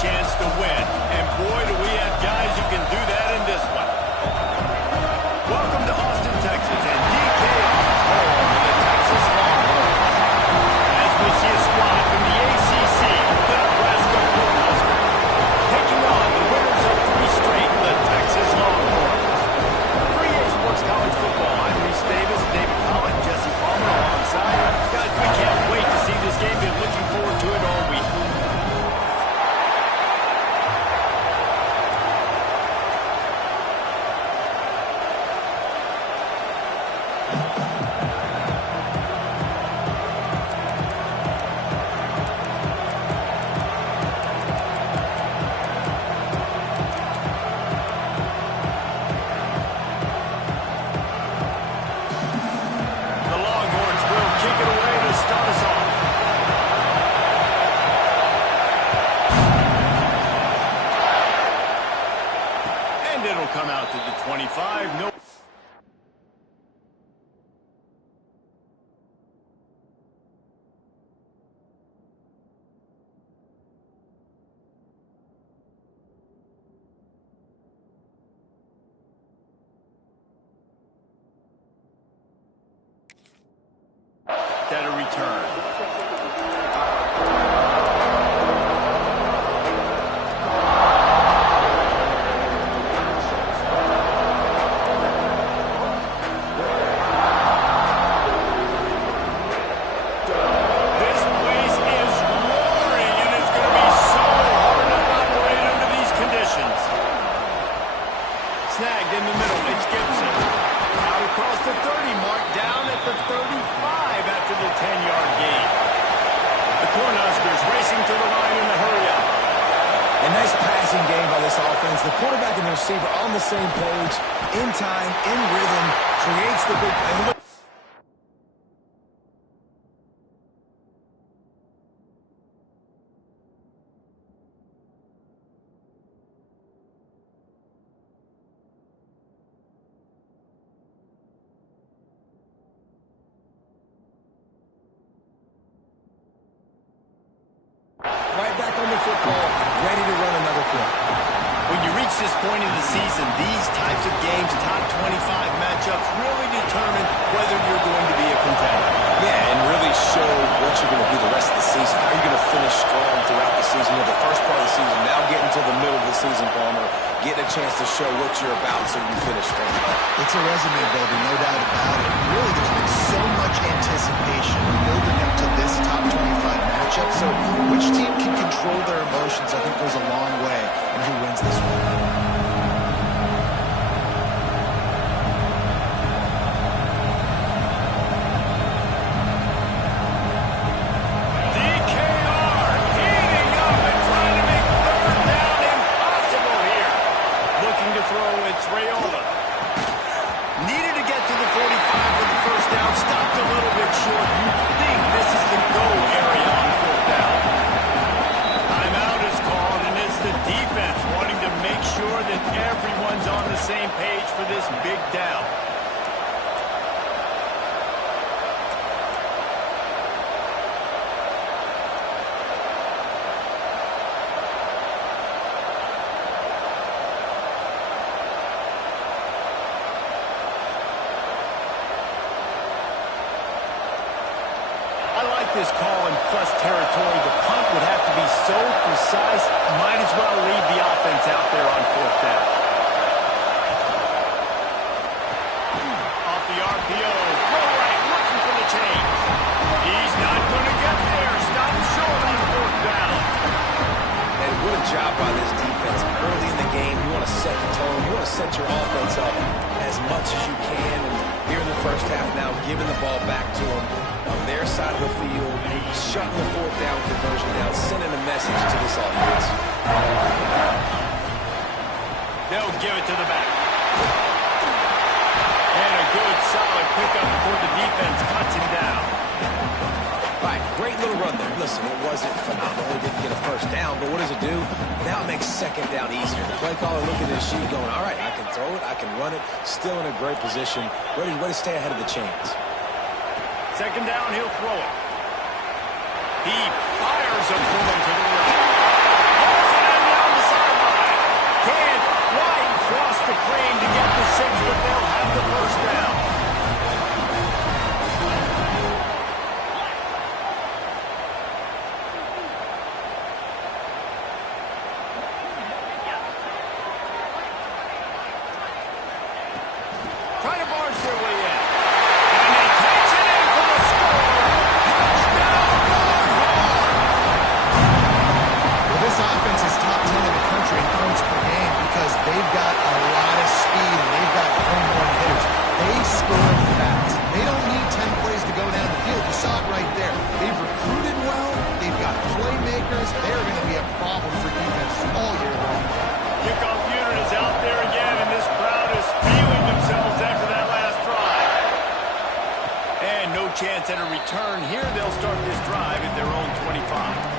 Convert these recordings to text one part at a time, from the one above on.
chance to win. And boy, do we have guys who can do that in this one. Welcome to Austin, Texas, and DKR home of the Texas Longhorns. As we see a squad from the ACC, the Nebraska Cornhuskers, taking on the winners of 3 straight, the Texas Longhorns. For EA Sports College Football, I'm Reese Davis, David Collett, Jesse Palmer alongside. Guys, we can't wait to see this game. Been looking forward to it all week. Come out to the 25. No. That a return. Snagged in the middle, it's Gibson. Out across the 30, mark down at the 35 after the 10-yard gain. The Cornhuskers racing to the line in the hurry-up. A nice passing game by this offense. The quarterback and the receiver on the same page, in time, in rhythm, creates the big play. Right back on the football, ready to run another play. When you reach this point in the season, these types of games, top 25 matchups, really determine whether you're going to be a contender. Yeah, and really show what you're going to do the rest of the season. How you're going to finish strong throughout the season. You know, the first part of the season, now getting to the middle of the season, Palmer, getting a chance to show what you're about so you can finish strong. It's a resume builder, no doubt about it. Really, there's been so much anticipation building up to this top 25 matchup. So which team can control their emotions, I think, goes a long way in who wins this one. DKR heating up and trying to make trust territory. The punt would have to be so precise, might as well leave the offense out there on fourth down. Off the RPO, throw right, looking for the change. He's not going to get there. Stop short on fourth down. And what a job by this defense. Early in the game, you want to set the tone. You want to set your offense up as much as you can. And here in the first half now, giving the ball back to them on their side of the field, shutting the fourth down conversion down, sending a message to this offense. They'll give it to the back. And a good, solid pickup before the defense cuts him down. Right, great little run there. Listen, it wasn't phenomenal. He didn't get a first down, but what does it do? Now it makes second down easier. The play caller looking at his sheet going, all right, I can throw it, I can run it, still in a great position, ready to stay ahead of the chains. Second down, he'll throw it. He fires a throw to the right. Holds it on down the sideline. Can't quite cross the plane to get the 6, but they'll have the first down. Trying to barge their way in. And they catch it in for the score. Touchdown, Well, this offense is top 10 in the country in points per game because they've got a lot of speed and they've got home run hitters. They score fast. They don't need 10 plays to go down the field. You saw it right there. They've recruited well. They've got playmakers. They're going to be a problem for defenses all year long. Kickoff unit is out there again, and this crowd is feeling themselves after that last drive. And no chance at a return here. They'll start this drive at their own 25.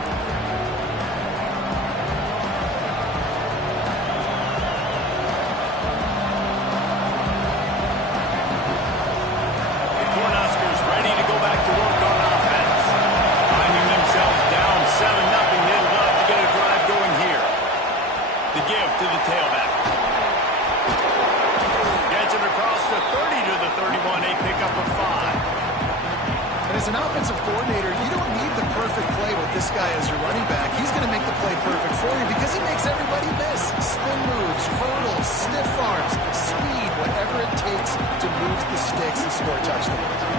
To the tailback. Gets it across the 30 to the 31, a pickup of 5. And as an offensive coordinator, you don't need the perfect play with this guy as your running back. He's going to make the play perfect for you because he makes everybody miss. Spin moves, hurdles, stiff arms, speed, whatever it takes to move the sticks and score touchdowns.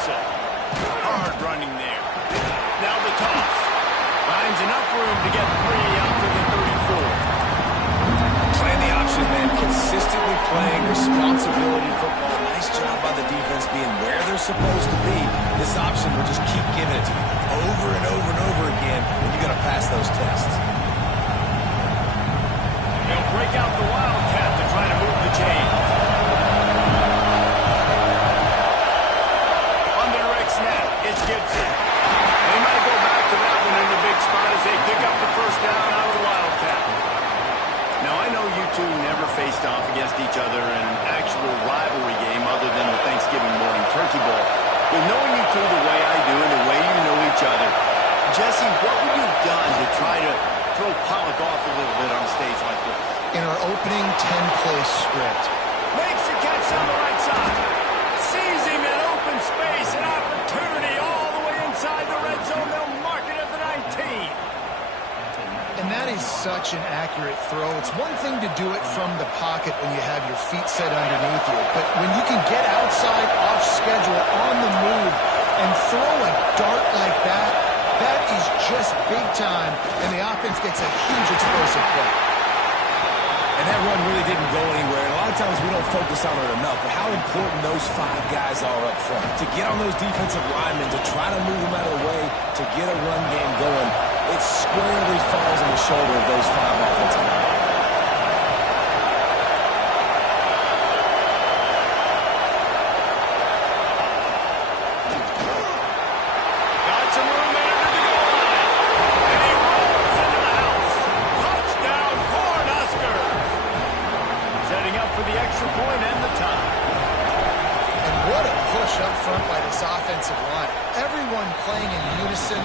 Hard running there. Now the toss. Finds enough room to get 3 out to the 34. Playing the option, man. Consistently playing responsibility football. Nice job by the defense being where they're supposed to be. This option will just keep giving it to you over and over and over again, and you got to pass those tests. They'll break out the Wildcat to try to move the chain. It's Gibson. They might go back to that one in the big spot as they pick up the first down out of the Wildcat. Now, I know you two never faced off against each other in an actual rivalry game other than the Thanksgiving morning turkey bowl. But knowing you two the way I do and the way you know each other, Jesse, what would you have done to try to throw Pollock off a little bit on a stage like this? In our opening 10-play script. Makes the catch on the right side. Sees him in open space, an opportunity all the way inside the red zone. They'll mark it at the 19. And that is such an accurate throw. It's one thing to do it from the pocket when you have your feet set underneath you, but when you can get outside, off schedule, on the move, and throw a dart like that, that is just big time, and the offense gets a huge explosive play. And that run really didn't go anywhere. And a lot of times we don't focus on it enough, but how important those 5 guys are up front. To get on those defensive linemen, to try to move them out of the way, to get a run game going, it squarely falls on the shoulder of those 5 offensive linemen. Up front by this offensive line. Everyone playing in unison,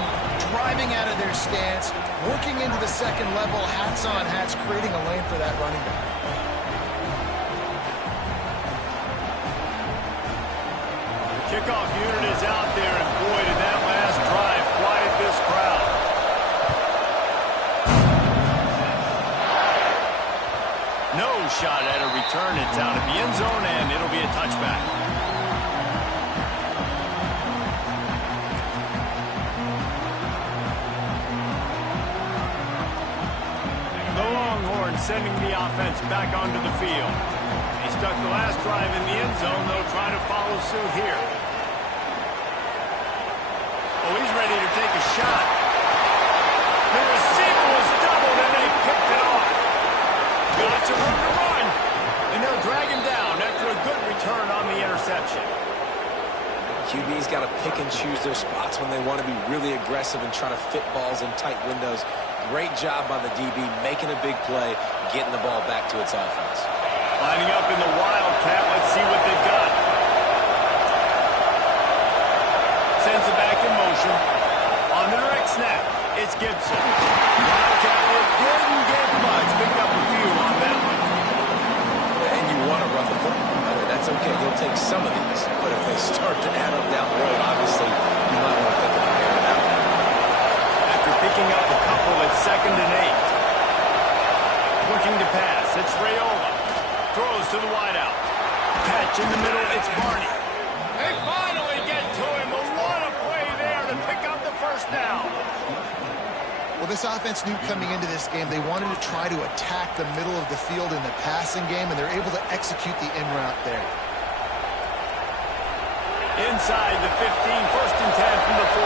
driving out of their stance, working into the second level, hats on hats, creating a lane for that running back. The kickoff unit is out there, and boy, did that last drive quiet this crowd. No shot at a return. It's out of the end zone, and it'll be a touchback. The Longhorns sending the offense back onto the field. He stuck the last drive in the end zone, though, trying to follow suit here. Oh, he's ready to take a shot. The receiver was doubled, and they picked it off. Got some room to run, and they'll drag him down after a good return on the interception. QB's got to pick and choose their spots when they want to be really aggressive and try to fit balls in tight windows. Great job by the DB making a big play, getting the ball back to its offense. Lining up in the Wildcat. Let's see what they've got. Sends it back in motion. On the direct snap, it's Gibson. Wildcat didn't get much. Picked up a few on that one. And you want to run the football. That's okay. You'll take some of these. But if they start to add up down the road, obviously, you might want to think about airing it out. After picking up a couple at 2nd and 8. Looking to pass. It's Raiola. Throws to the wideout. Catch in the middle. It's Barney. They finally get to him. But what a play there to pick up the first down. Well, this offense knew coming into this game they wanted to try to attack the middle of the field in the passing game, and they're able to execute the in route there. Inside the 15, 1st and 10 from the 14.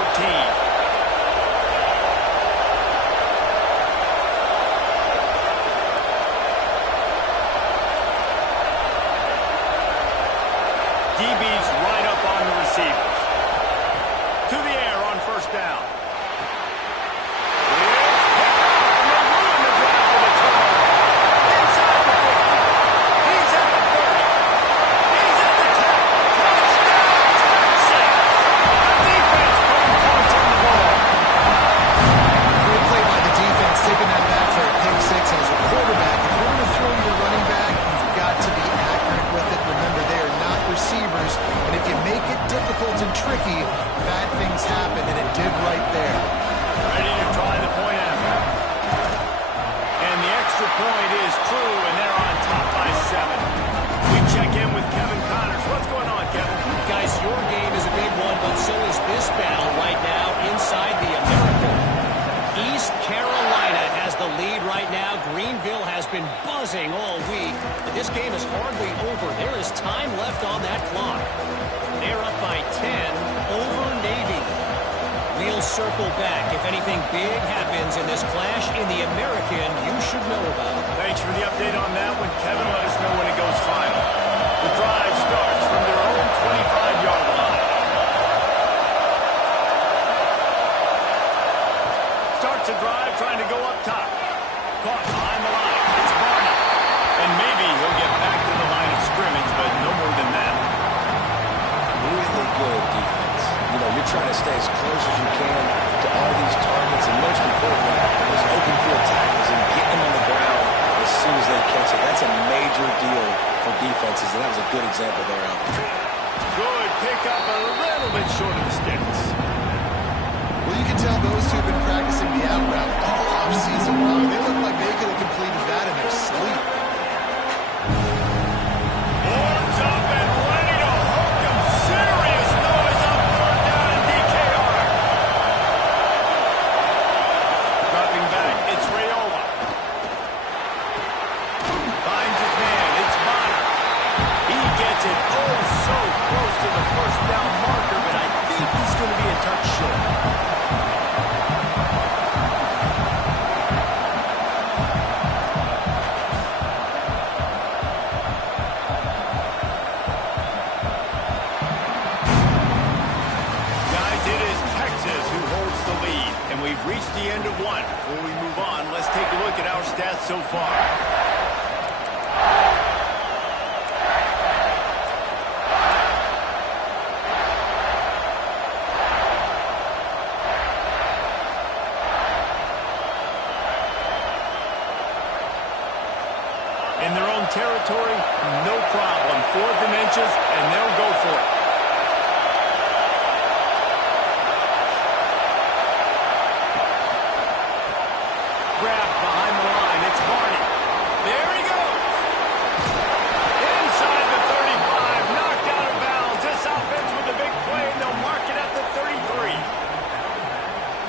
DB's right up on the receivers. To the air on 1st down. Tricky, bad things happen, and it did right there. Ready to try the point after. And the extra point is true, and they're on top by 7. We check in with Kevin Connors. What's going on, Kevin? Guys, your game is a big one, but so is this battle right now inside the American. East Carolina has the lead right now. Greenville has been buzzing all week, but this game is hardly over. There is time left on that clock. They're up by 10 over Navy. We'll circle back. If anything big happens in this clash in the American, you should know about it. Thanks for the update on that one, Kevin. Let us know when it goes final. The drive starts from their own 25-yard line. Starts a drive trying to go up top. Caught behind the line. It's Barney. And maybe he'll get back to the line of scrimmage, but no more than that. Really good defense. You know, you're trying to stay as close as you can to all these targets, and most importantly, those open field tackles and getting them on the ground as soon as they catch it. That's a major deal for defenses, and that was a good example there, Alvin. Good pickup, a little bit short of the sticks. Well, you can tell those two have been practicing the out route all offseason long. They look like they could have completed that in their sleep. Arms up and ready to hook him. Serious noise on 3rd down and DKR. Dropping back, it's Raiola. Finds his man, it's Bonner. He gets it so close to the 1st down marker, but I think he's going to be a touch short. We've reached the end of one. Before we move on, let's take a look at our stats so far. territory, no problem. 4th and inches, and they'll go for it. Grab behind the line. It's Barney. There he goes. Inside the 35, knocked out of bounds. This offense with the big play, and they'll mark it at the 33.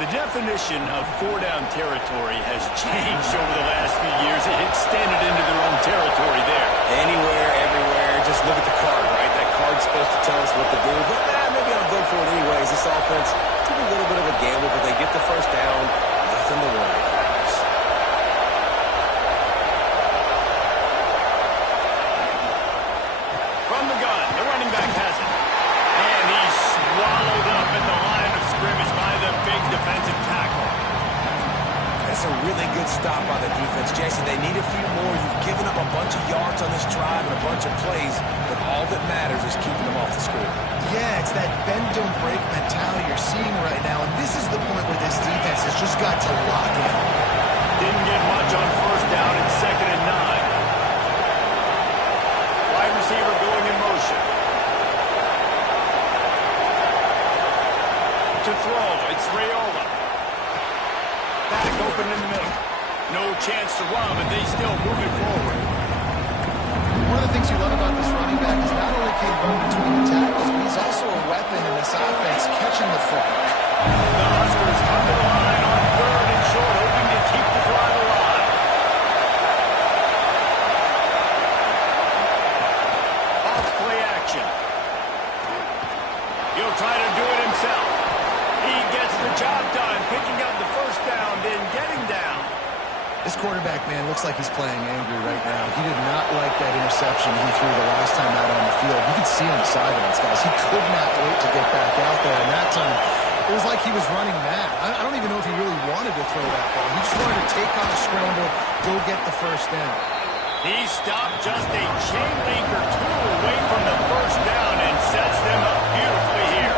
The definition of 4-down territory has changed over the last few years. It extended into their own territory there. Anywhere, everywhere, just look at the card, right? That card's supposed to tell us what to do, but maybe I'll go for it anyways. This offense took a little bit of a gamble, but they get the first down. Nothing to worry about. From the gun, the running back has it. And he's swallowed up at the line of scrimmage by the big defensive tackle. That's a really good stop by the defense. Jason, they need a few more. You've given up a bunch of yards on this drive and a bunch of plays, but all that matters is keeping them off the score. Yeah, it's that bend don't break mentality you're seeing right now, and this is the point where this defense has just got to lock in. Didn't get much on 1st down. It's 2nd and 9. Wide receiver going in motion. To throw, it's Raiola. Back open in the middle. No chance to run, but they still move it forward. One of the things you love about this running back is not only can he run between the tackles, but he's also a weapon in this offense catching the football. The Huskers come to the line on 3rd and short, hoping to keep the drive alive. Off play action. He'll try to do it himself. He gets the job done, picking up the 1st down, then getting down. This quarterback, man, looks like he's playing angry right now. He did not like that interception he threw the last time out on the field. You could see on the sidelines, guys. He could not wait to get back out there. And that time, it was like he was running mad. I don't even know if he really wanted to throw that ball. He just wanted to take on a scramble, go get the 1st down. He stopped just a chain link or 2 away from the 1st down and sets them up beautifully here.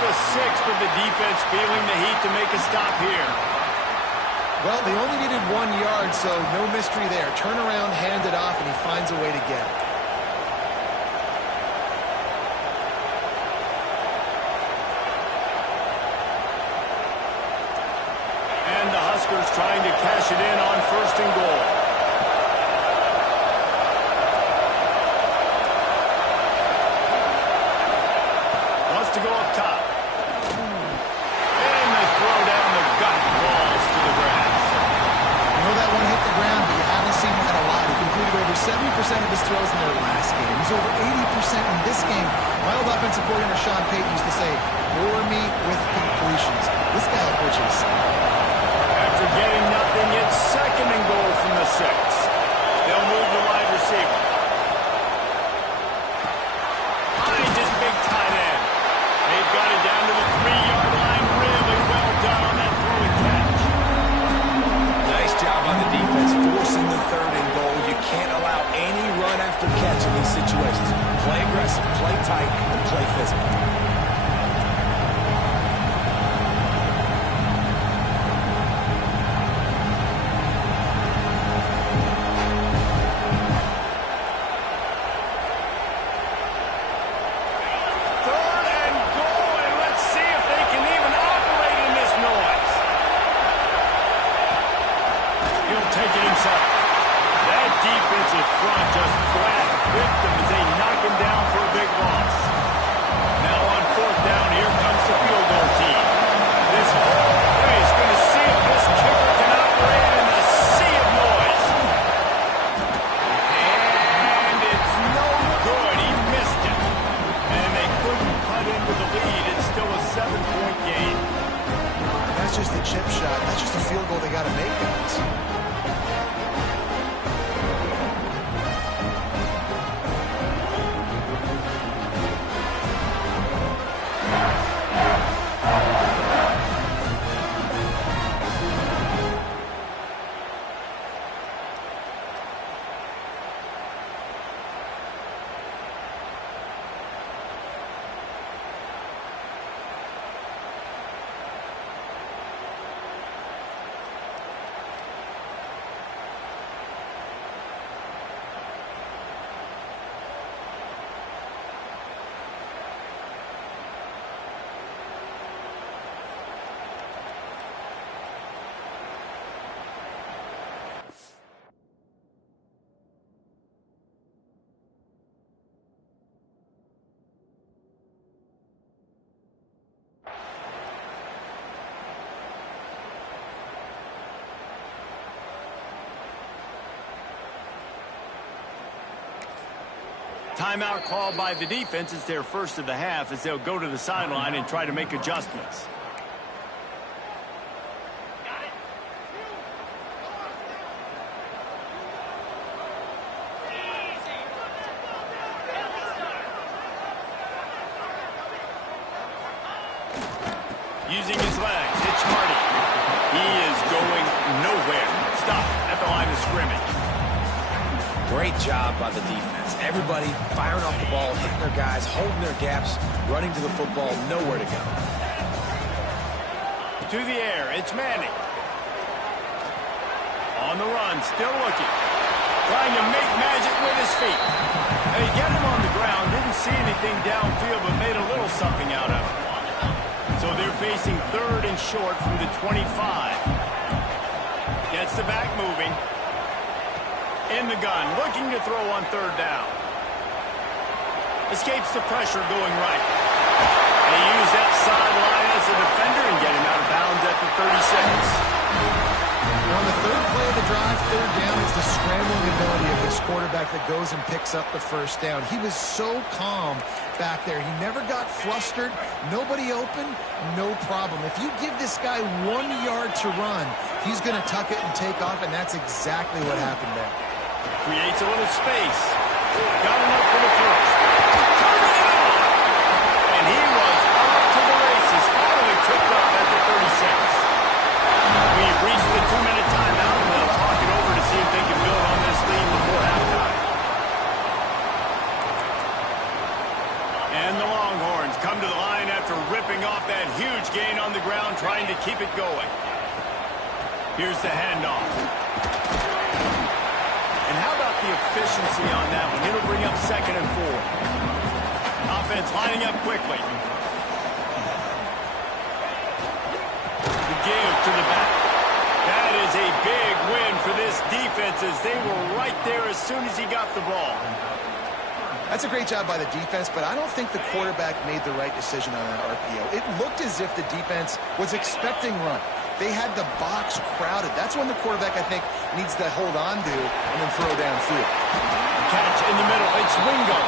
The 6th, but the defense feeling the heat to make a stop here. Well, they only needed 1 yard, so no mystery there. Turn around, hand it off, and he finds a way to get it. And the Huskers trying to cash it in on 1st and goal. Wants to go up top. And they throw down the gut, falls to the grass. You know that one hit the ground, but you haven't seen that a lot. He completed over 70% of his throws in their last game. He's over 80% in this game. My old offensive coordinator, Sean Payton, used to say, bore me with completions. This guy will put you to sleep. After getting nothing, it's 2nd and goal from the 6. They'll move the wide receiver. Behind his big tight end. They've got it down to the 3-yard line. Really well done on that throw and catch. Nice job on the defense, forcing the 3rd and goal. You can't allow any run after catch in these situations. Play aggressive, play tight, and play physical. Front just flat whipped them as they knock him down for a big loss. Now on timeout called by the defense. It's their first of the half as they'll go to the sideline and try to make adjustments. Using his legs, it's Hardy. He is going nowhere. Stop at the line of scrimmage. Great job by the defense. Everybody firing off the ball, hitting their guys, holding their gaps, running to the football, nowhere to go. To the air, it's Manning. On the run, still looking. Trying to make magic with his feet. They get him on the ground, didn't see anything downfield, but made a little something out of it. So they're facing third and short from the 25. Gets the back moving. In the gun, looking to throw on third down. Escapes the pressure going right. They use that sideline as a defender and get him out of bounds at the 36. On the third play of the drive, third down, is the scrambling ability of this quarterback that goes and picks up the first down. He was so calm back there. He never got flustered. Nobody open, no problem. If you give this guy 1 yard to run, he's going to tuck it and take off, and that's exactly what happened there. Creates a little space. Got enough for the first. Turning it on. And he was off to the races. Finally tripped up at the 36. We've reached the 2-minute timeout, and they'll talk it over to see if they can build on this lead before halftime. And the Longhorns come to the line after ripping off that huge gain on the ground, trying to keep it going. Here's the handoff. And how about the efficiency on that one? It'll bring up 2nd and 4. Offense lining up quickly. The give to the back. That is a big win for this defense as they were right there as soon as he got the ball. That's a great job by the defense, but I don't think the quarterback made the right decision on that RPO. It looked as if the defense was expecting run. They had the box crowded. That's when the quarterback, I think, needs to hold on to and then throw downfield. Catch in the middle. It's Wingo.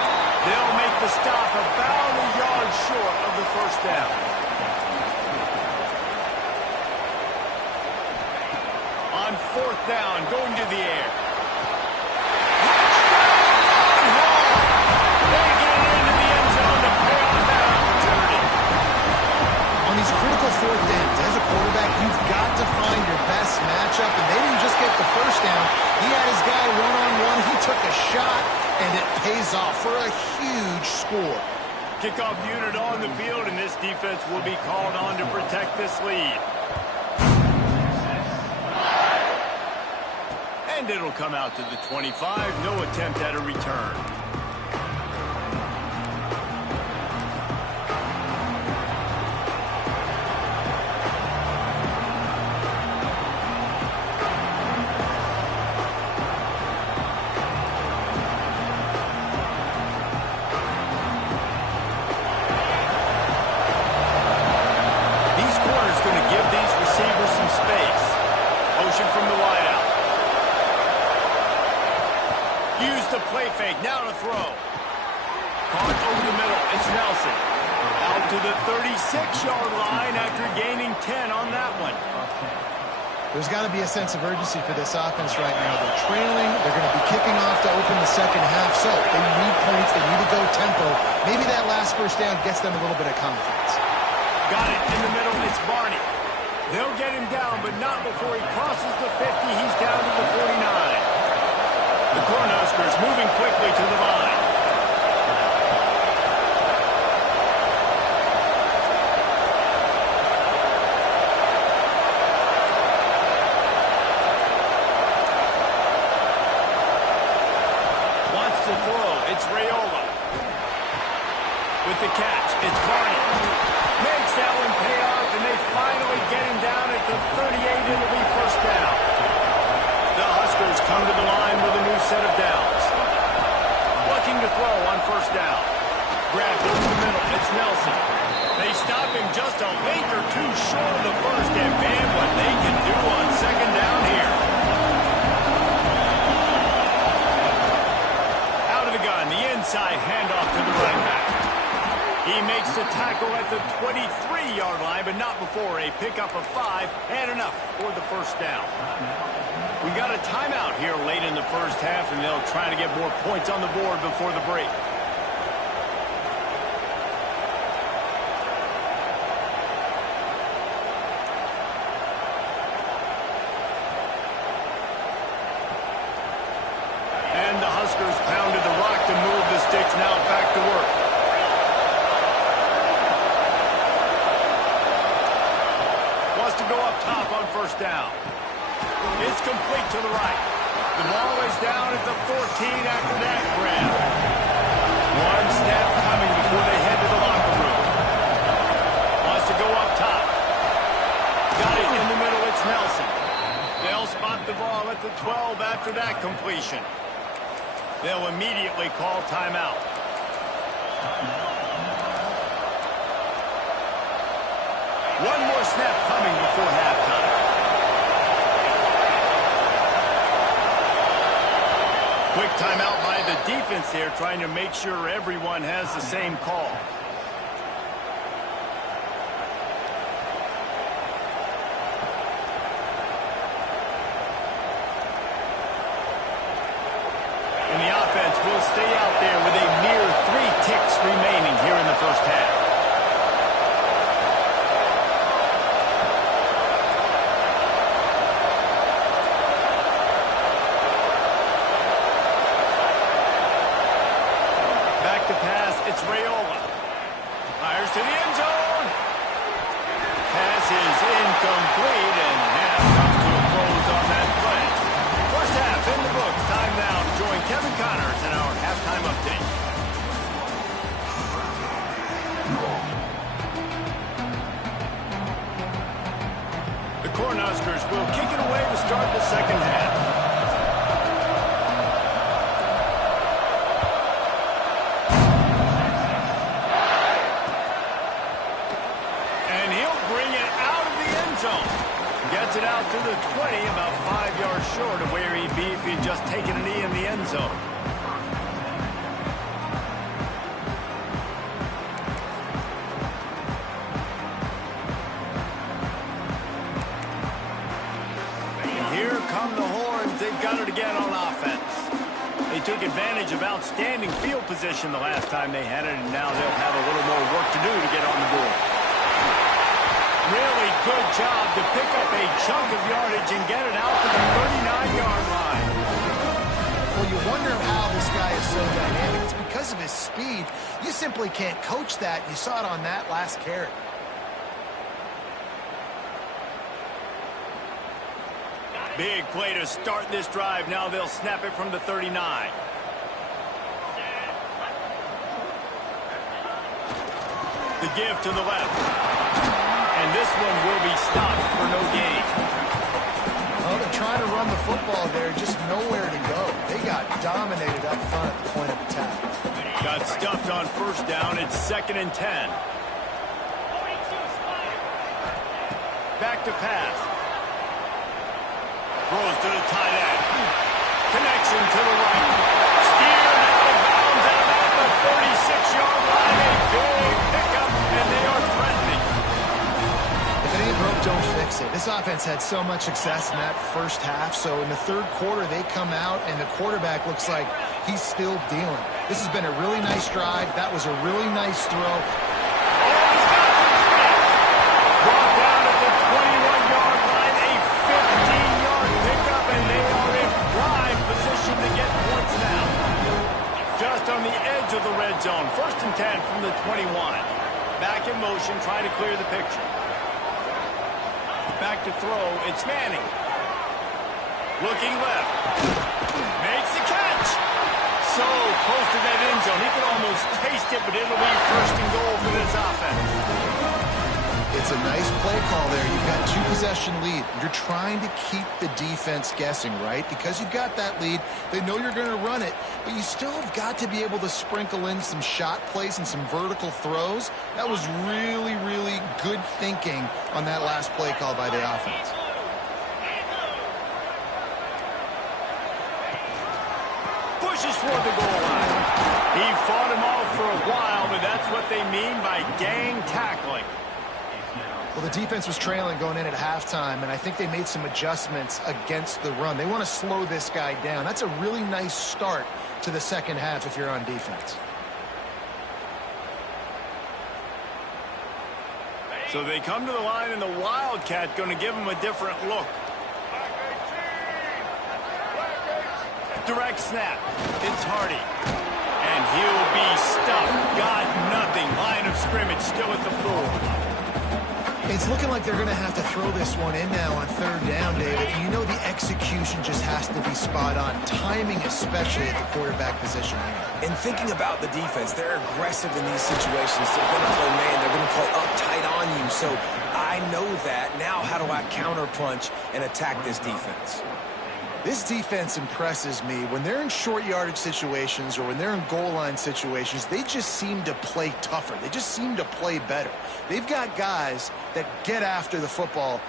They'll make the stop about a yard short of the first down. On 4th down, going to the air. They get into the end zone to pay off that opportunity. On these critical 4th downs, as a quarterback, you've got to find your best matchup, and they didn't just get the first down. He had his guy one-on-one. He took a shot, and it pays off for a huge score. Kickoff unit on the field, and this defense will be called on to protect this lead. And it'll come out to the 25. No attempt at a return. These corners going to give these receivers some space. Motion from the wideout. Use the play fake. Now to throw. Caught over the middle. It's Nelson. Out to the 36-yard line after gaining 10 on that one. There's got to be a sense of urgency for this offense right now. They're trailing. They're going to be kicking off to open the second half. So they need points. They need to go tempo. Maybe that last first down gets them a little bit of confidence. Got it in the middle. It's Barney. They'll get him down, but not before he crosses the 50. He's down to the 49. The Cornhuskers moving quickly to the line. Wants to throw. It's Raiola. With the catch, it's Barney. Makes that one pay off, and they finally get him down at the 38. It'll be first down. The Huskers come to the line with a new set of downs. Looking to throw on first down. Grabbed over the middle. It's Nelson. They stop him just a link or two short of the first, and man, what they can do on second down here. Out of the gun, the inside He makes the tackle at the 23-yard line, but not before a pickup of 5 and enough for the first down. We got a timeout here late in the first half, and they'll try to get more points on the board before the break. And the Huskers pounded the rock to move the sticks. Now back to work. Wants to go up top on first down. It's complete to the right. The ball is down at the 14 after that grab. One step coming before they head to the locker room. Wants to go up top. Got it in the middle. It's Nelson. They'll spot the ball at the 12 after that completion. They'll immediately call timeout. One more snap coming before halftime. Quick timeout by the defense here, trying to make sure everyone has the same call. And the offense will stay out there with a mere 3 ticks remaining here in the first half. Back to pass, it's Raiola. Fires to the end zone. Pass is incomplete, and half comes to a close on that play. First half in the books. Time now to join Kevin Connors in our halftime update. The Cornhuskers will kick it away to start the second half. And he'll bring it out of the end zone. Gets it out to the 20, about 5 yards short of where he'd be if he'd just taken a knee in the end zone. And here come the horns. They've got it again on offense. They took advantage of outstanding field position the last time they had it, and now they'll have a little more work to do to get on the board. Really good job to pick up a chunk of yardage and get it out to the 39-yard line. Well, you wonder how this guy is so dynamic. It's because of his speed. You simply can't coach that. You saw it on that last carry. Big play to start this drive. Now they'll snap it from the 39. The give to the left. And this one will be stopped for no gain. Well, they're trying to run the football there, just nowhere to go. They got dominated up front at the point of attack. Got stuffed on first down. It's 2nd and 10. Back to pass. Throws to the tight end. Connection to the right. Steered out of bounds at about the 46-yard line. A big pickup, and they are threatening. If it ain't broke, don't fix it. This offense had so much success in that first half, so in the third quarter, they come out, and the quarterback looks like he's still dealing. This has been a really nice drive. That was a really nice throw. Oh, he's got some speed. Brought down at the 21-yard line, a 15-yard pickup, and they are in prime position to get points now. Just on the edge of the red zone. 1st and 10 from the 21. Back in motion, trying to clear the picture. Back to throw, it's Manning. Looking left. Makes the catch. So close to that end zone. He could almost taste it, but it'll be 1st and goal for this offense. It's a nice play call there. You've got 2-possession lead. You're trying to keep the defense guessing, right? Because you've got that lead. They know you're going to run it, but you still have got to be able to sprinkle in some shot plays and some vertical throws. That was really, really good thinking on that last play call by the offense. Pushes for the goal line. He fought him off for a while, but that's what they mean by gang tackling. Well, the defense was trailing going in at halftime, and I think they made some adjustments against the run. They want to slow this guy down. That's a really nice start to the second half if you're on defense. So they come to the line, and the Wildcat going to give them a different look. Direct snap. It's Hardy. And he'll be stuffed. Got nothing. Line of scrimmage still at the 4. It's looking like they're going to have to throw this one in now on third down, David. And you know the execution just has to be spot on. Timing, especially at the quarterback position here. And thinking about the defense, they're aggressive in these situations. They're going to play man. They're going to play up tight on you. So I know that. Now how do I counterpunch and attack this defense? This defense impresses me. When they're in short yardage situations or when they're in goal line situations, they just seem to play tougher. They just seem to play better. They've got guys that get after the football,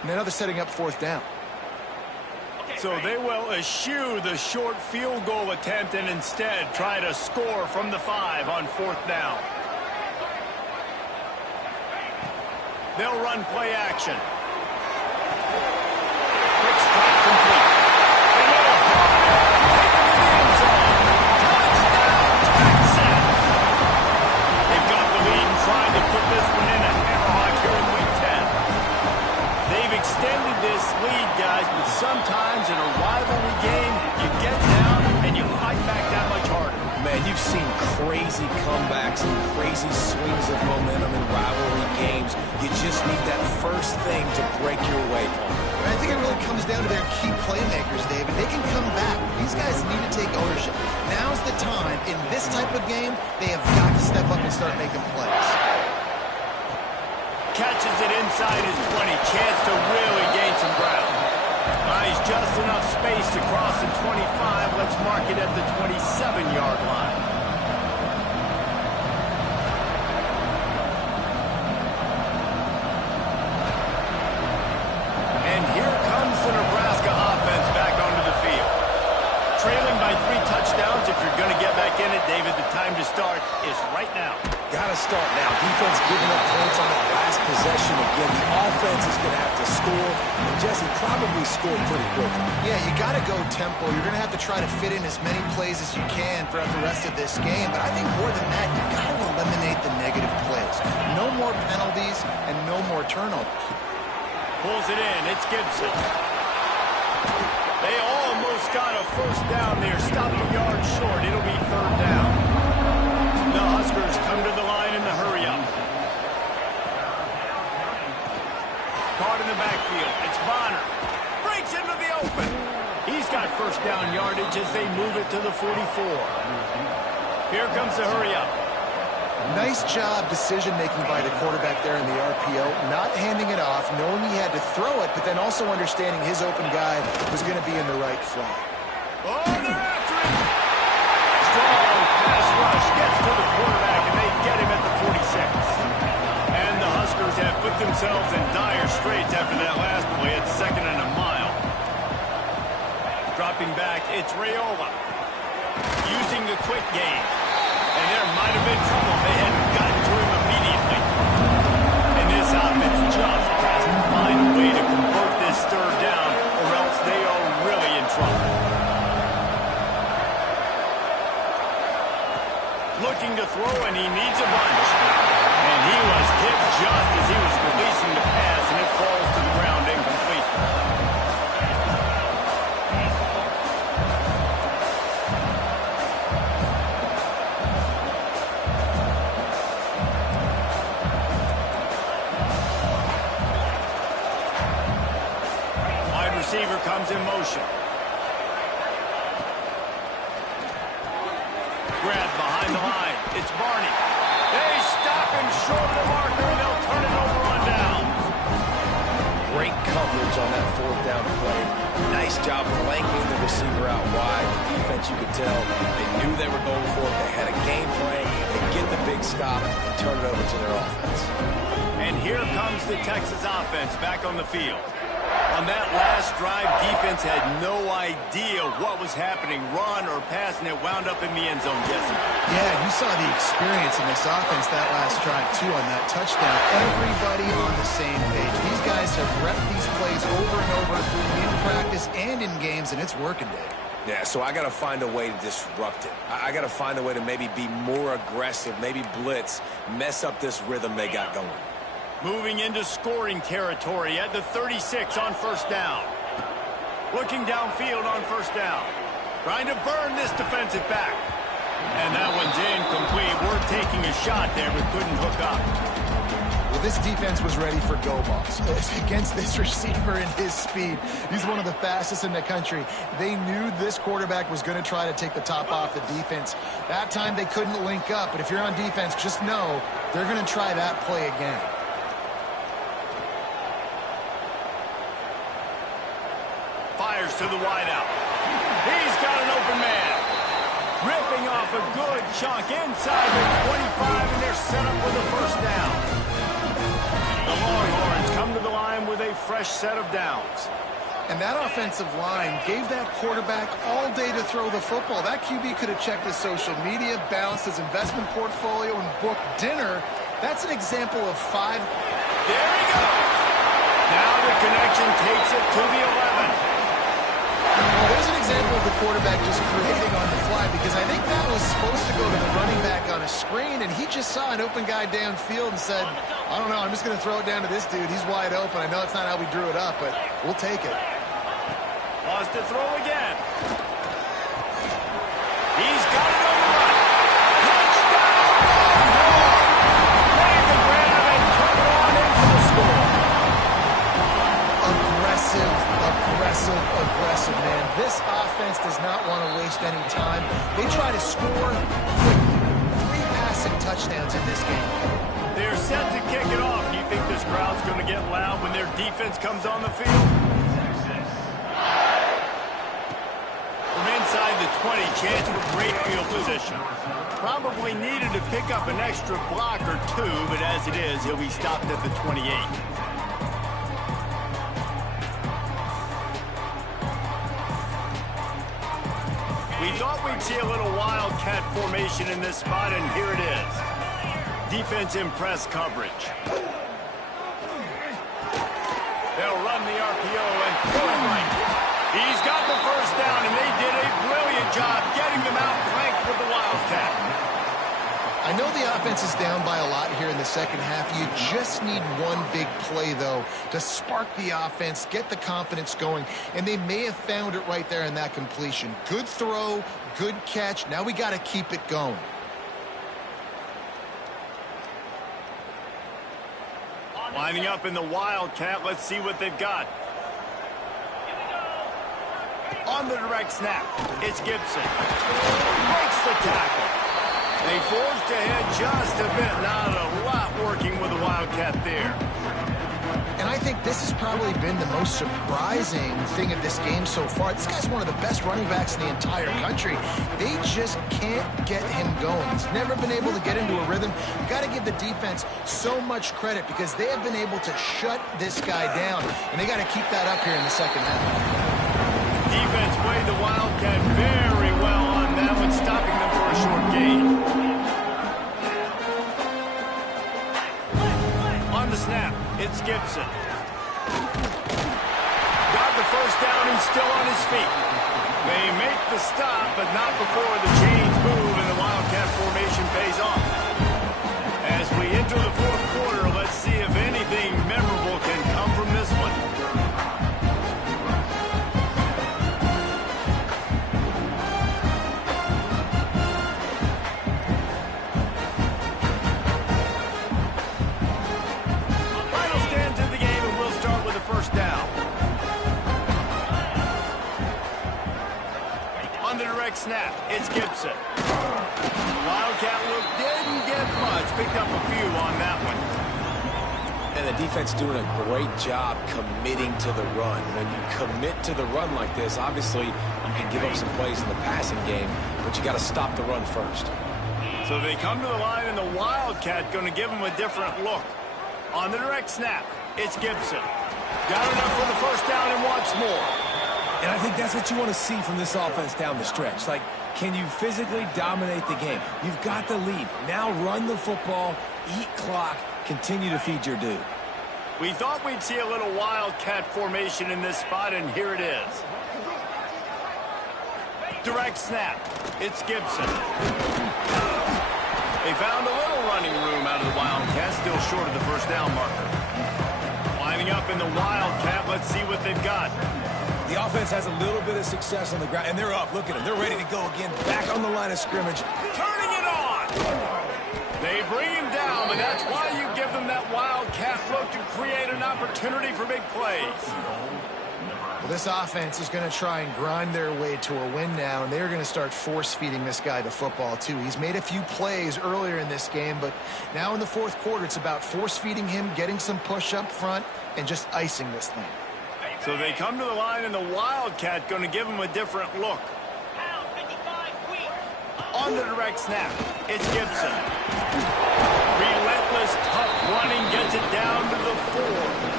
and now they're setting up fourth down. So they will eschew the short field goal attempt and instead try to score from the 5 on fourth down. They'll run play action. Quick strike complete. Trying to put this one in a hammerhawk here in Week 10. They've extended this lead, guys, but sometimes in a rivalry game, you get down and you fight back that much harder. Man, you've seen crazy comebacks and crazy swings of momentum in rivalry games. You just need that first thing to break your way, Paul. I think it really comes down to their key playmakers, David. They can come back. These guys need to take ownership. Now's the time. In this type of game, they have got to step up and start making plays. Catches it inside his 20. Chance to really gain some ground. He's just enough space to cross the 25. Let's mark it at the 27-yard line. And here comes the Nebraska offense back onto the field. Trailing by 3 touchdowns. If you're going to get back in it, David, the time to start is right now. Got to start now. Defense giving up points on that last possession. Again, the offense is going to have to score. And Jesse probably scored pretty quickly. Yeah, you got to go tempo. You're going to have to try to fit in as many plays as you can throughout the rest of this game. But I think more than that, you got to eliminate the negative plays. No more penalties and no more turnovers. Pulls it in. It's Gibson. They almost got a first down there. Stopped a yard short. It'll be third down. The Huskers come to the line in the hurry-up. Caught in the backfield. It's Bonner. Breaks into the open. He's got first down yardage as they move it to the 44. Here comes the hurry-up. Nice job decision-making by the quarterback there in the RPO. Not handing it off, knowing he had to throw it, but then also understanding his open guy was going to be in the right flat. Oh, they're after him! Strong pass rush gets to the quarterback, and they get him at the 46. And the Huskers have put themselves in dire straits after that last play at 2nd and a mile. Dropping back, it's Raiola. Using the quick game. And there might have been trouble. They hadn't gotten to him immediately. And this offense just has to find a way to convert this third down, or else they are really in trouble. Looking to throw, and he needs a bunch. And he was hit just as he was releasing the pass, and it falls to the ground incomplete. Wide receiver comes in motion. Grab behind the line. It's Barney. They stop him short of the marker, and they'll turn it over on downs. Great coverage on that fourth down play. Nice job blanking the receiver out wide. The defense, you could tell, they knew they were going for it. They had a game plan. They get the big stop and turn it over to their offense. And here comes the Texas offense back on the field. On On that last drive, defense had no idea what was happening. Run or pass, and it wound up in the end zone, Jesse. Yeah, you saw the experience in this offense that last drive, too, on that touchdown. Everybody on the same page. These guys have repped these plays over and over in practice and in games, and it's working, Dave. Yeah, so I got to find a way to disrupt it. I got to find a way to maybe be more aggressive, maybe blitz, mess up this rhythm they got going. Moving into scoring territory at the 36 on first down. Looking downfield on first down. Trying to burn this defensive back. And that one's incomplete. We're taking a shot there, but couldn't hook up. Well, this defense was ready for go balls against this receiver and his speed. He's one of the fastest in the country. They knew this quarterback was going to try to take the top off the defense. That time they couldn't link up, but if you're on defense, just know they're going to try that play again. Fires to the wideout. He's got an open man. Ripping off a good chunk inside the 25, and they're set up with a first down. The Longhorns come to the line with a fresh set of downs. And that offensive line gave that quarterback all day to throw the football. That QB could have checked his social media, balanced his investment portfolio, and booked dinner. That's an example of 5. There he goes. Now the connection takes it to the 11. Well, there's an example of the quarterback just creating on the fly, because I think that was supposed to go to the running back on a screen, and he just saw an open guy downfield and said, I don't know, I'm just going to throw it down to this dude. He's wide open. I know it's not how we drew it up, but we'll take it. Wants to throw again. He's got it on the run. Touchdown! Made the grab and took it on in for the score. Aggressive, man. This offense does not want to waste any time. They try to score quickly. 3 passing touchdowns in this game. They're set to kick it off. Do you think this crowd's going to get loud when their defense comes on the field? From inside the 20, chance for great field position. Probably needed to pick up an extra block or 2, but as it is, he'll be stopped at the 28. We thought we'd see a little wildcat formation in this spot, and here it is. Defense in press coverage. They'll run the RPO and pull him right. He's got the first down, and they did a brilliant job getting them out flanked with the wildcat. I know the offense is down by a lot here in the second half. You just need one big play, though, to spark the offense, get the confidence going, and they may have found it right there in that completion. Good throw, good catch. Now we got to keep it going. Lining up in the wildcat. Let's see what they've got. On the direct snap, it's Gibson. Breaks the tackle. They forged ahead just a bit. Not a lot working with the wildcat there. And I think this has probably been the most surprising thing of this game so far. This guy's one of the best running backs in the entire country. They just can't get him going. He's never been able to get into a rhythm. You got to give the defense so much credit, because they have been able to shut this guy down, and they got to keep that up here in the second half. Defense played the wildcat very well on that one, stopping them for a short gain. On the snap, it's Gibson. Got the first down, he's still on his feet. They make the stop, but not before the chains move and the wildcat formation pays off. As we enter the fourth quarter, let's see if anything memorable can come from this one. Snap, it's Gibson. Wildcat look didn't get much. Picked up a few on that one. And the defense doing a great job committing to the run. When you commit to the run like this, obviously you can give up some plays in the passing game, but you got to stop the run first. So they come to the line, and the Wildcat going to give them a different look. On the direct snap, it's Gibson. Got enough for the first down and wants more. And I think that's what you want to see from this offense down the stretch. Like, can you physically dominate the game? You've got the lead. Now run the football, eat clock, continue to feed your dude. We thought we'd see a little wildcat formation in this spot, and here it is. Direct snap. It's Gibson. They found a little running room out of the Wildcat, still short of the first down marker. Lining up in the Wildcat, let's see what they've got. The offense has a little bit of success on the ground, and they're up. Look at them. They're ready to go again, back on the line of scrimmage. Turning it on! They bring him down, but that's why you give them that Wildcat look to create an opportunity for big plays. Well, this offense is going to try and grind their way to a win now, and they're going to start force-feeding this guy the football, too. He's made a few plays earlier in this game, but now in the fourth quarter, it's about force-feeding him, getting some push up front, and just icing this thing. So they come to the line, and the Wildcat going to give him a different look. On the direct snap, it's Gibson. Relentless, tough running gets it down to the 4.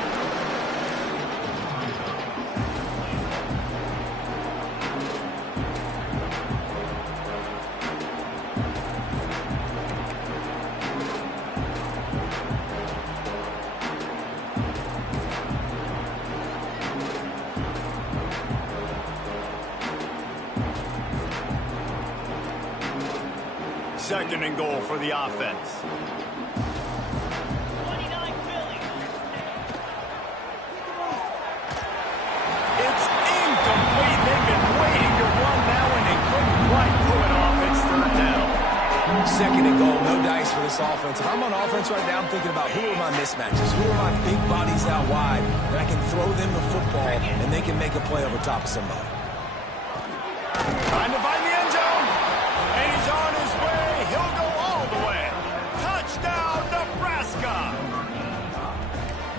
Second and goal for the offense. 29 Philly. It's incomplete. They've been waiting to run now, and they couldn't quite pull it off. It's third down. Second and goal, no dice for this offense. If I'm on offense right now, I'm thinking about who are my mismatches, who are my big bodies out wide, that I can throw them the football, and they can make a play over top of somebody. Trying to find the end zone, and he's on his way. He'll go all the way. Touchdown, Nebraska.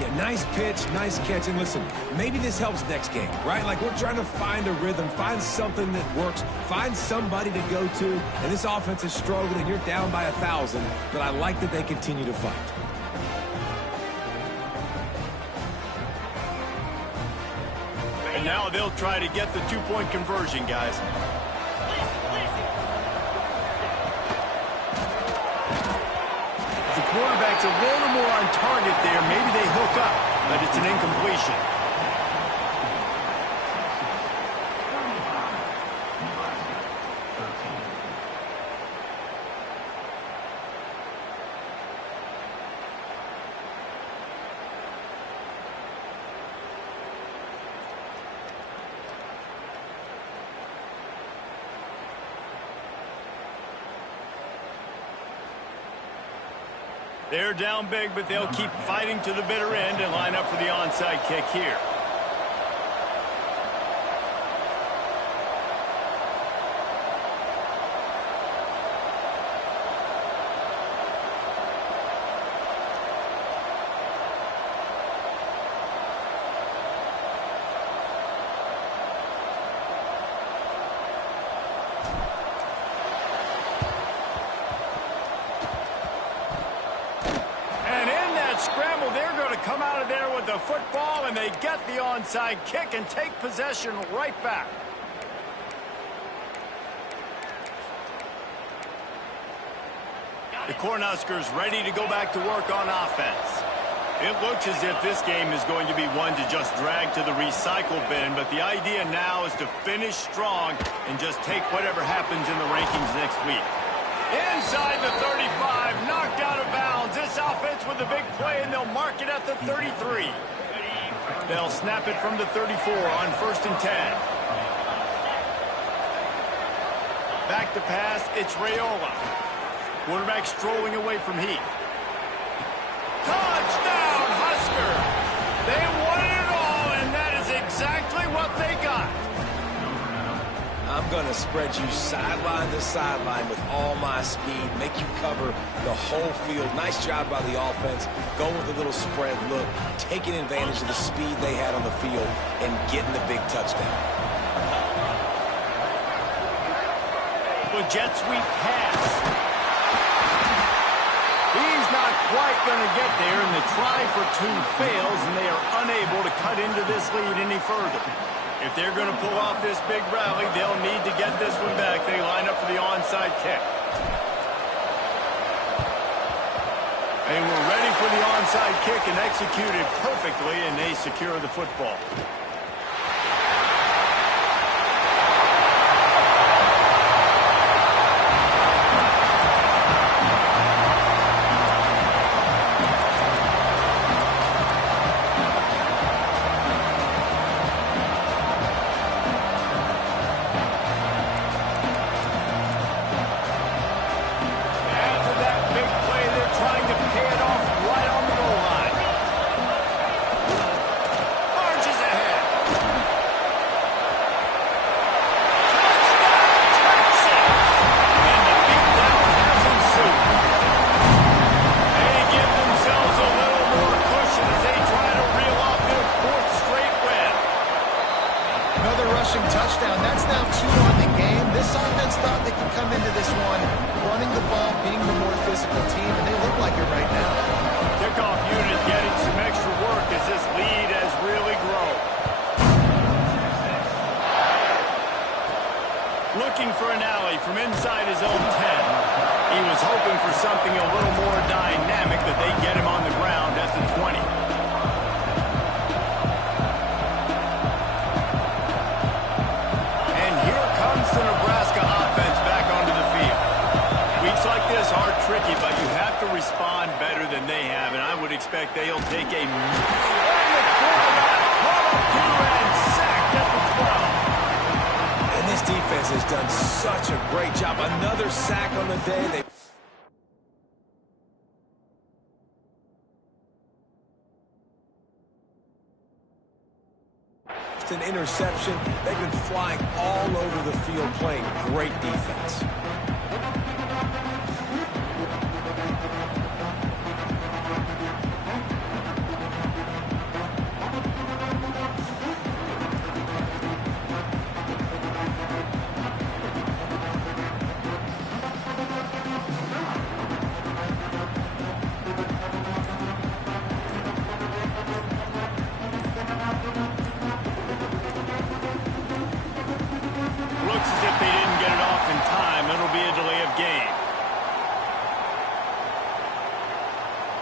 Yeah, nice pitch, nice catch. And listen, maybe this helps next game, right? Like, we're trying to find a rhythm, find something that works, find somebody to go to. And this offense is struggling. You're down by 1,000, but I like that they continue to fight. And now they'll try to get the two-point conversion, guys. The quarterback's a little more on target there. Maybe they hook up, but it's an incompletion. They're down big, but they'll keep fighting to the bitter end and line up for the onside kick here. Scramble, they're going to come out of there with the football, and they get the onside kick and take possession right back. The Cornhuskers ready to go back to work on offense. It looks as if this game is going to be one to just drag to the recycle bin, but the idea now is to finish strong and just take whatever happens in the rankings next week. Inside the 35, knocked out of bounds. This offense with a big play, and they'll mark it at the 33. They'll snap it from the 34 on 1st and 10. Back to pass, it's Raiola. Quarterback strolling away from Heath. Touchdown, Husker! They wanted it all, and that is exactly what they got. I'm going to spread you sideline to sideline with all my speed, make you cover the whole field. Nice job by the offense, going with a little spread look, taking advantage of the speed they had on the field, and getting the big touchdown. The jet sweep pass. He's knocked quite going to get there, and the try for two fails, and they are unable to cut into this lead any further. If they're going to pull off this big rally, they'll need to get this one back. They line up for the onside kick. They were ready for the onside kick and executed perfectly, and they secure the football. Touchdown. That's now 2 on the game. This offense thought they could come into this one running the ball, being the more physical team, and they look like it right now. Kickoff unit getting some extra work as this lead has really grown. Looking for an alley from inside his own 10. He was hoping for something a little more dynamic, but they get him on the ground at the 20. The Nebraska offense back onto the field. Weeks like this are tricky, but you have to respond better than they have, and I would expect they'll take a... And the quarterback brought up and sacked at the 12. And this defense has done such a great job. Another sack on the day. An interception. They've been flying all over the field, playing great defense.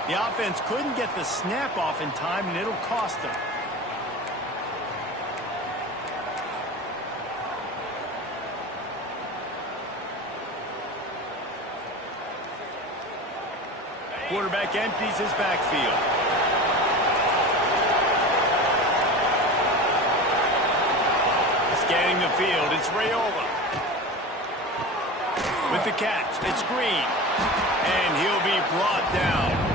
The offense couldn't get the snap off in time, and it'll cost them. Quarterback empties his backfield. Scanning the field, it's Rayola. With the catch, it's Green. And he'll be brought down.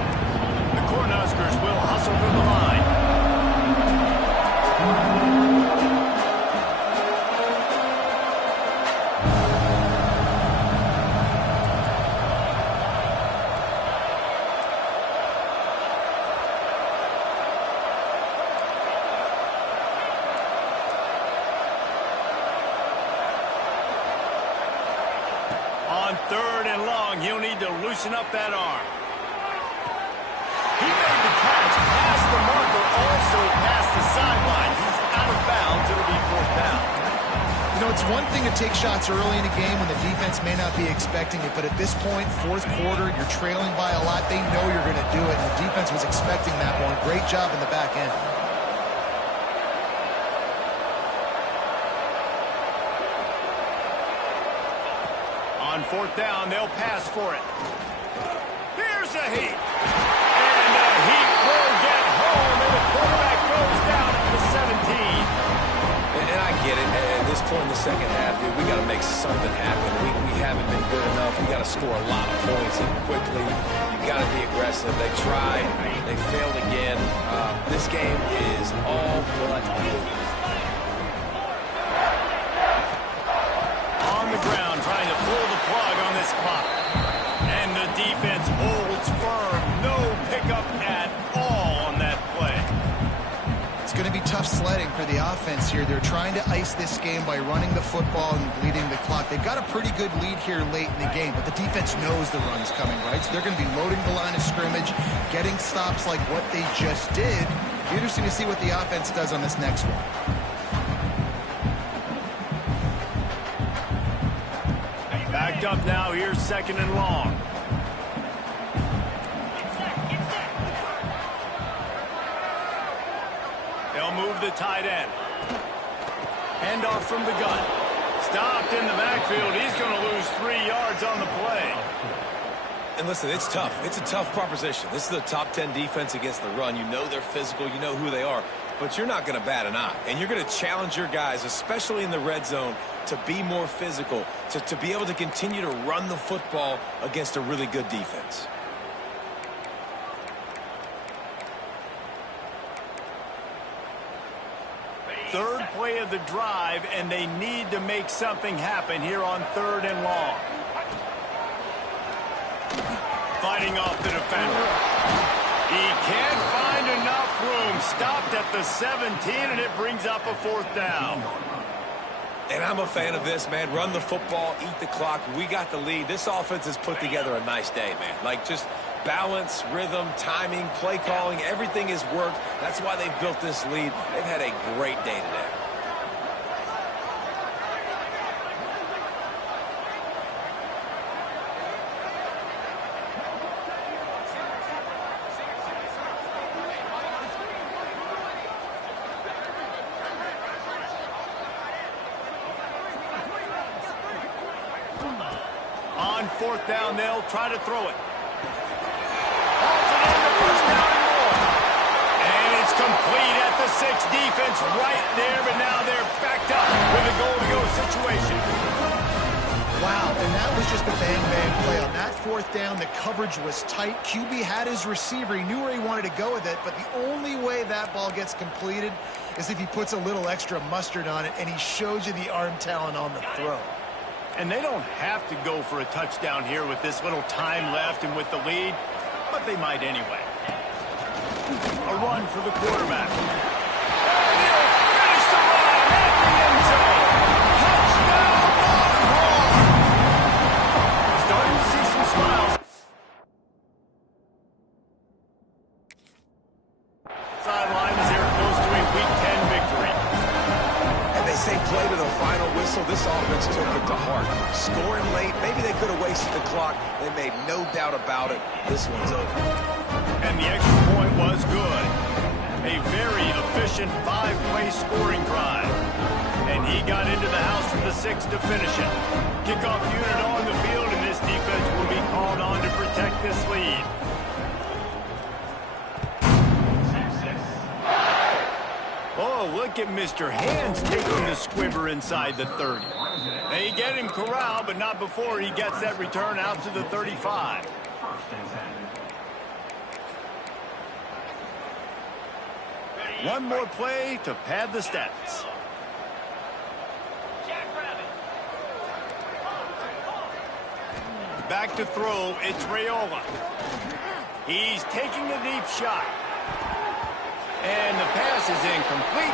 Cornhuskers will hustle to the line. On 3rd and long, he'll need to loosen up that arm. He made the catch past the marker, also past the sideline. He's out of bounds. It'll be 4th down. You know, it's one thing to take shots early in a game when the defense may not be expecting it, but at this point, 4th quarter, you're trailing by a lot. They know you're going to do it, and the defense was expecting that one. Great job in the back end. On 4th down, they'll pass for it. Here's a heat. Heat will get home, and the quarterback goes down at the 17. And I get it. At this point in the second half, dude, we got to make something happen. We haven't been good enough. We got to score a lot of points and quickly. You got to be aggressive. They tried. They failed again. This game is all but blue. On the ground, trying to pull the plug on this clock. And the defense holds firm. No pickup at all on that play. It's going to be tough sledding for the offense here. They're trying to ice this game by running the football and bleeding the clock. They've got a pretty good lead here late in the game, but the defense knows the run's coming, right? So they're going to be loading the line of scrimmage, getting stops like what they just did. Be interesting to see what the offense does on this next one. Backed up now. Here's 2nd and long. They'll move the tight end. Handoff from the gun. Stopped in the backfield. He's going to lose 3 yards on the play. And listen, it's tough. It's a tough proposition. This is a top 10 defense against the run. You know they're physical. You know who they are. But you're not going to bat an eye. And you're going to challenge your guys, especially in the red zone, to be more physical, to be able to continue to run the football against a really good defense. Third play of the drive, and they need to make something happen here on 3rd and long. Fighting off the defender. He can't find enough room. Stopped at the 17, and it brings up a 4th down. And I'm a fan of this, man. Run the football, eat the clock. We got the lead. This offense has put together a nice day, man. Like, just balance, rhythm, timing, play calling, everything has worked. That's why they've built this lead. They've had a great day today. On 4th down, they'll try to throw it. Hauls it in the 1st down and more. And it's complete at the 6. Defense right there, but now they're backed up with a goal-to-go situation. Wow, and that was just a bang-bang play. On that 4th down, the coverage was tight. QB had his receiver. He knew where he wanted to go with it, but the only way that ball gets completed is if he puts a little extra mustard on it, and he shows you the arm talent on the throw. And they don't have to go for a touchdown here with this little time left and with the lead, but they might anyway. A run for the quarterback. And he'll finish the run at the end zone. Touchdown, Longhorn! Starting to see some smiles. Sidelines here close to a Week 10 victory. They say play to the final whistle. This offense took it to heart. Scoring late, maybe they could have wasted the clock. They made no doubt about it. This one's over. And the extra point was good. A very efficient 5-play scoring drive. And he got into the house from the 6 to finish it. Kickoff unit on the field, and this defense will be called on to protect this lead. Oh, look at Mr. Hands taking the squibber inside the 30. They get him corralled, but not before he gets that return out to the 35. One more play to pad the stats. Back to throw, it's Raiola. He's taking a deep shot. And the pass is incomplete.